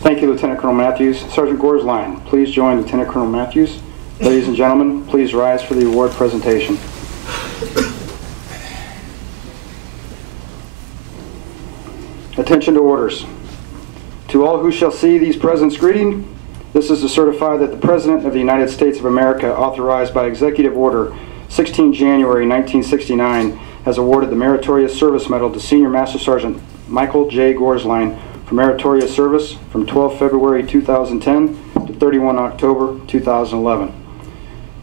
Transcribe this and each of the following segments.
Thank you, Lieutenant Colonel Matthews. Sergeant Gorsline, please join Lieutenant Colonel Matthews. Ladies and gentlemen, please rise for the award presentation. Attention to orders. To all who shall see these presents greeting, this is to certify that the President of the United States of America, authorized by Executive Order 16 January 1969, has awarded the Meritorious Service Medal to Senior Master Sergeant Michael J. Gorsline for meritorious service from 12 February 2010 to 31 October 2011.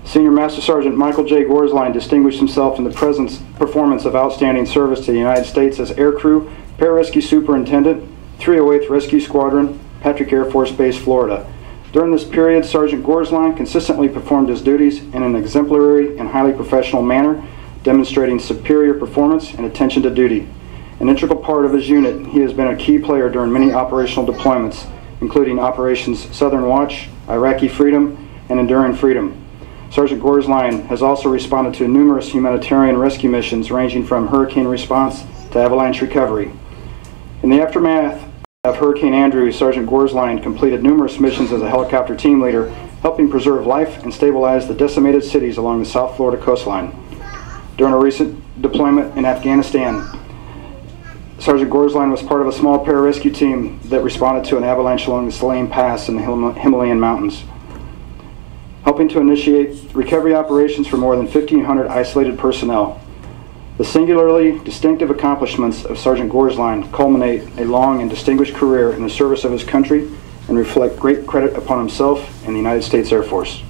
Senior Master Sergeant Michael J. Gorsline distinguished himself in the performance of outstanding service to the United States as Aircrew Pararescue Superintendent, 308th Rescue Squadron, Patrick Air Force Base, Florida. During this period, Sergeant Gorsline consistently performed his duties in an exemplary and highly professional manner, demonstrating superior performance and attention to duty. An integral part of his unit, he has been a key player during many operational deployments, including Operations Southern Watch, Iraqi Freedom, and Enduring Freedom. Sergeant Gorsline has also responded to numerous humanitarian rescue missions ranging from hurricane response to avalanche recovery. In the aftermath of Hurricane Andrew, Sergeant Gorsline completed numerous missions as a helicopter team leader, helping preserve life and stabilize the decimated cities along the South Florida coastline. During a recent deployment in Afghanistan, Sergeant Gorsline was part of a small pararescue team that responded to an avalanche along the Saline Pass in the Himalayan mountains, helping to initiate recovery operations for more than 1,500 isolated personnel. The singularly distinctive accomplishments of Sergeant Gorsline culminate a long and distinguished career in the service of his country and reflect great credit upon himself and the United States Air Force.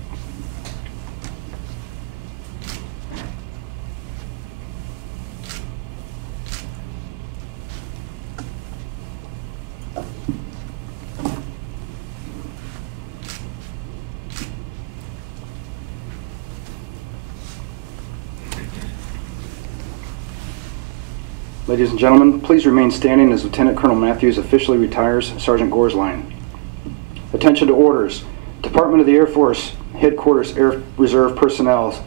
Ladies and gentlemen, please remain standing as Lieutenant Colonel Matthews officially retires Sergeant Gorsline. Attention to orders. Department of the Air Force, Headquarters Air Reserve Personnel,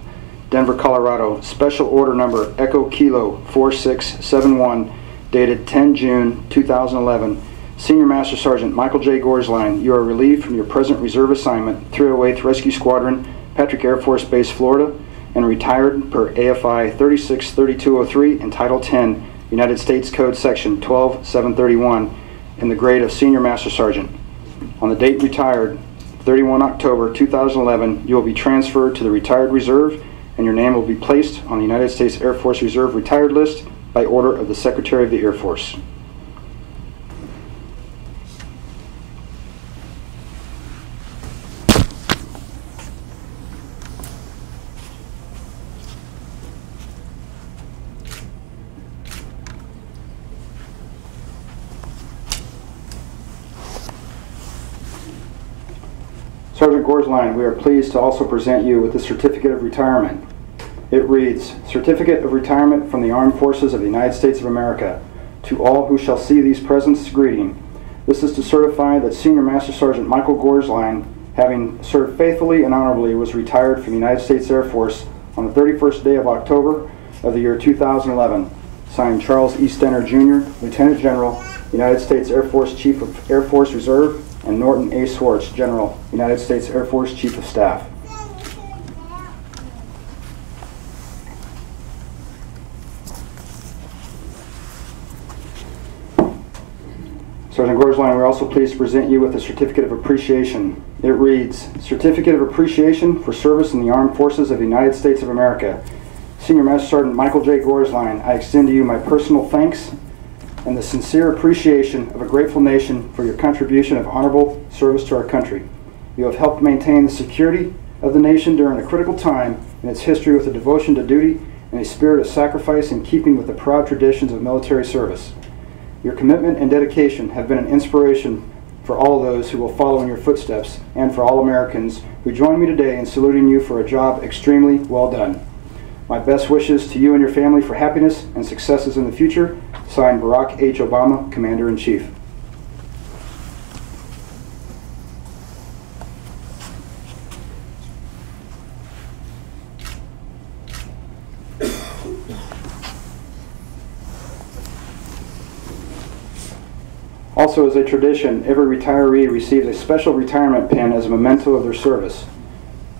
Denver, Colorado, Special Order Number Echo Kilo 4671, dated 10 June 2011. Senior Master Sergeant Michael J. Gorsline, you are relieved from your present reserve assignment, 308th Rescue Squadron, Patrick Air Force Base, Florida, and retired per AFI 363203 and Title 10, United States Code Section 12731, in the grade of Senior Master Sergeant. On the date retired, 31 October 2011, you will be transferred to the Retired Reserve, and your name will be placed on the United States Air Force Reserve Retired List by order of the Secretary of the Air Force. Sergeant Gorsline, we are pleased to also present you with the Certificate of Retirement. It reads, Certificate of Retirement from the Armed Forces of the United States of America. To all who shall see these presents, greeting. This is to certify that Senior Master Sergeant Michael Gorsline, having served faithfully and honorably, was retired from the United States Air Force on the 31st day of October of the year 2011. Signed, Charles E. Stenner, Jr., Lieutenant General, United States Air Force Chief of Air Force Reserve, and Norton A. Swartz, General, United States Air Force Chief of Staff. Sergeant Gorsline, we're also pleased to present you with a Certificate of Appreciation. It reads, Certificate of Appreciation for Service in the Armed Forces of the United States of America. Senior Master Sergeant Michael J. Gorsline, I extend to you my personal thanks and the sincere appreciation of a grateful nation for your contribution of honorable service to our country. You have helped maintain the security of the nation during a critical time in its history with a devotion to duty and a spirit of sacrifice in keeping with the proud traditions of military service. Your commitment and dedication have been an inspiration for all those who will follow in your footsteps and for all Americans who join me today in saluting you for a job extremely well done. My best wishes to you and your family for happiness and successes in the future. Signed, Barack H. Obama, Commander-in-Chief. Also, as a tradition, every retiree receives a special retirement pin as a memento of their service.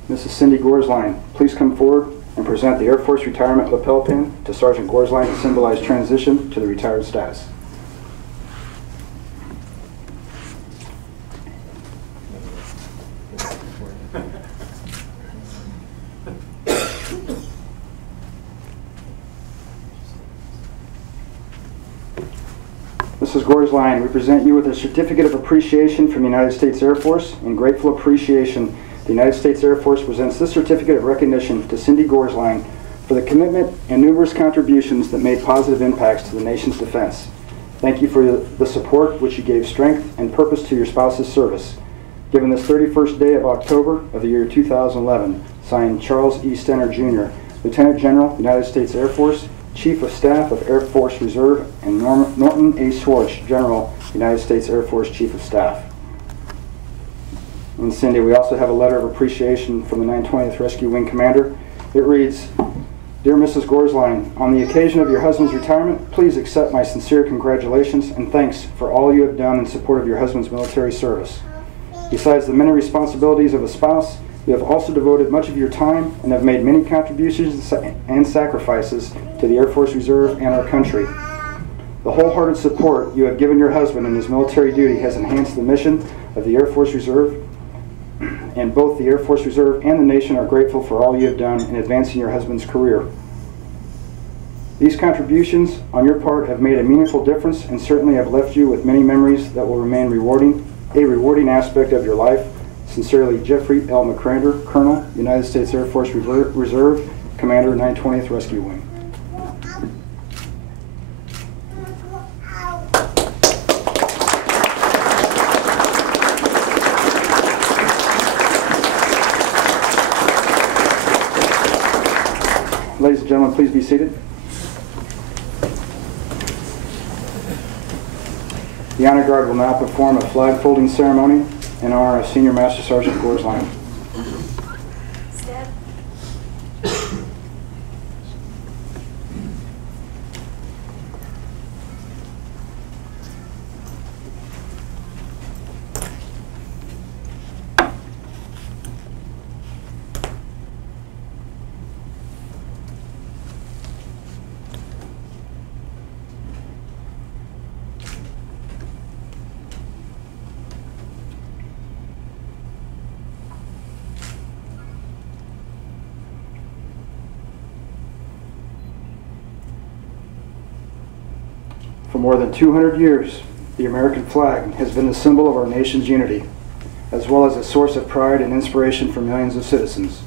Mrs. Cindy Gorsline, please come forward and present the Air Force Retirement Lapel Pin to Sergeant Gorsline to symbolize transition to the retired status. Mrs. Gorsline, we present you with a certificate of appreciation from the United States Air Force. In grateful appreciation, the United States Air Force presents this certificate of recognition to Cindy Gorsline for the commitment and numerous contributions that made positive impacts to the nation's defense. Thank you for the support which you gave strength and purpose to your spouse's service. Given this 31st day of October of the year 2011, signed Charles E. Stenner, Jr., Lieutenant General, United States Air Force, Chief of Staff of Air Force Reserve, and Norton A. Schwartz, General, United States Air Force Chief of Staff. And Cindy, we also have a letter of appreciation from the 920th Rescue Wing Commander. It reads, Dear Mrs. Gorsline, on the occasion of your husband's retirement, please accept my sincere congratulations and thanks for all you have done in support of your husband's military service. Besides the many responsibilities of a spouse, you have also devoted much of your time and have made many contributions and sacrifices to the Air Force Reserve and our country. The wholehearted support you have given your husband in his military duty has enhanced the mission of the Air Force Reserve, and both the Air Force Reserve and the nation are grateful for all you have done in advancing your husband's career. These contributions on your part have made a meaningful difference and certainly have left you with many memories that will remain a rewarding aspect of your life. Sincerely, Jeffrey L. McCrander, Colonel, United States Air Force Reserve, Commander, 920th Rescue Wing. Ladies and gentlemen, please be seated. The Honor Guard will now perform a flag folding ceremony in honor of Senior Master Sergeant Gorsline. Step. For more than 200 years, the American flag has been the symbol of our nation's unity, as well as a source of pride and inspiration for millions of citizens.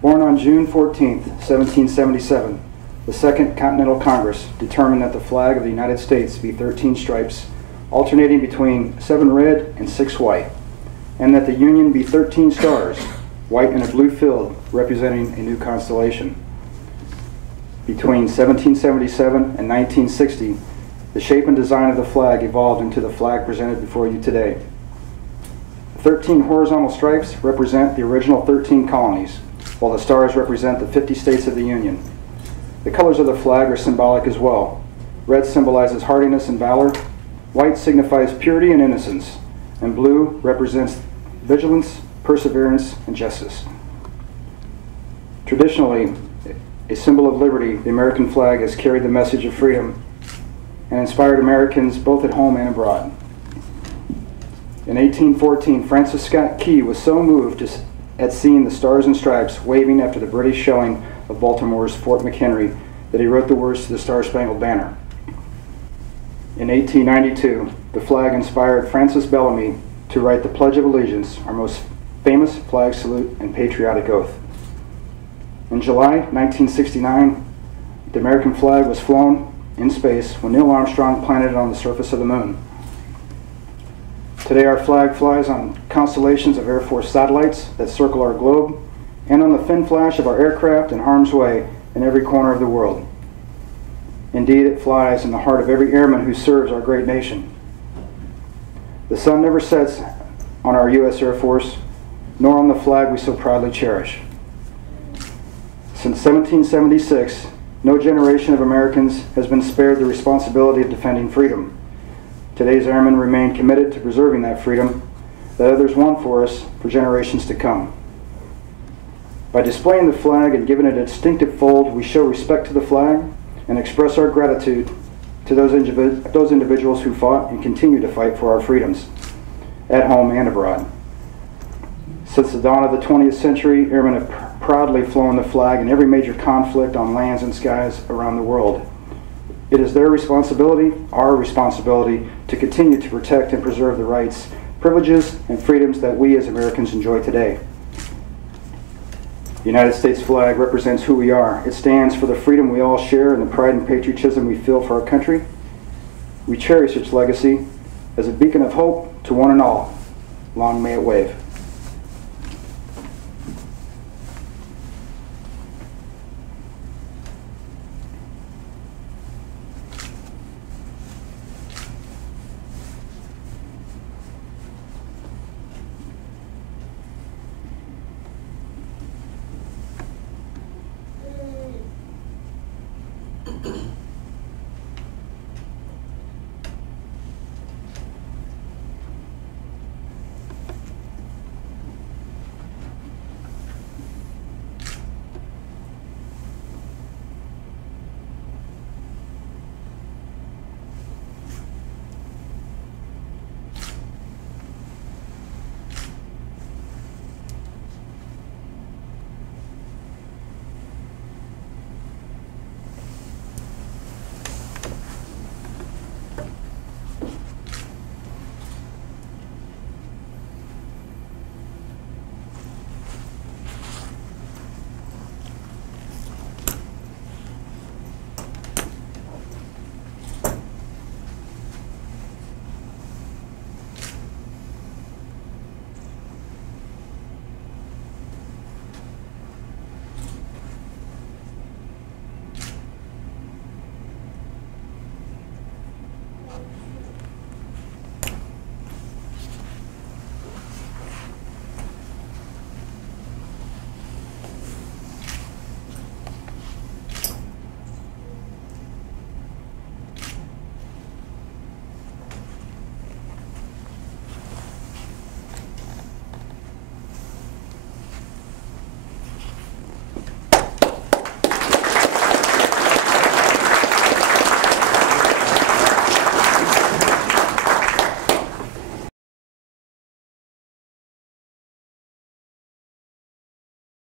Born on June 14, 1777, the Second Continental Congress determined that the flag of the United States be 13 stripes, alternating between 7 red and 6 white, and that the Union be 13 stars, white in a blue field, representing a new constellation. Between 1777 and 1960, the shape and design of the flag evolved into the flag presented before you today. The 13 horizontal stripes represent the original 13 colonies, while the stars represent the 50 states of the Union. The colors of the flag are symbolic as well. Red symbolizes hardiness and valor, white signifies purity and innocence, and blue represents vigilance, perseverance, and justice. Traditionally, a symbol of liberty, the American flag has carried the message of freedom and inspired Americans both at home and abroad. In 1814, Francis Scott Key was so moved at seeing the stars and stripes waving after the British shelling of Baltimore's Fort McHenry that he wrote the words to the Star-Spangled Banner. In 1892, the flag inspired Francis Bellamy to write the Pledge of Allegiance, our most famous flag salute and patriotic oath. In July 1969, the American flag was flown in space when Neil Armstrong planted it on the surface of the moon. Today our flag flies on constellations of Air Force satellites that circle our globe and on the fin flash of our aircraft in harm's way in every corner of the world. Indeed, it flies in the heart of every airman who serves our great nation. The sun never sets on our U.S. Air Force, nor on the flag we so proudly cherish. Since 1776, no generation of Americans has been spared the responsibility of defending freedom. Today's airmen remain committed to preserving that freedom that others won for us for generations to come. By displaying the flag and giving it a distinctive fold, we show respect to the flag and express our gratitude to those individuals who fought and continue to fight for our freedoms, at home and abroad. Since the dawn of the 20th century, airmen have proudly flown the flag in every major conflict on lands and skies around the world. It is their responsibility, our responsibility, to continue to protect and preserve the rights, privileges, and freedoms that we as Americans enjoy today. The United States flag represents who we are. It stands for the freedom we all share and the pride and patriotism we feel for our country. We cherish its legacy as a beacon of hope to one and all. Long may it wave.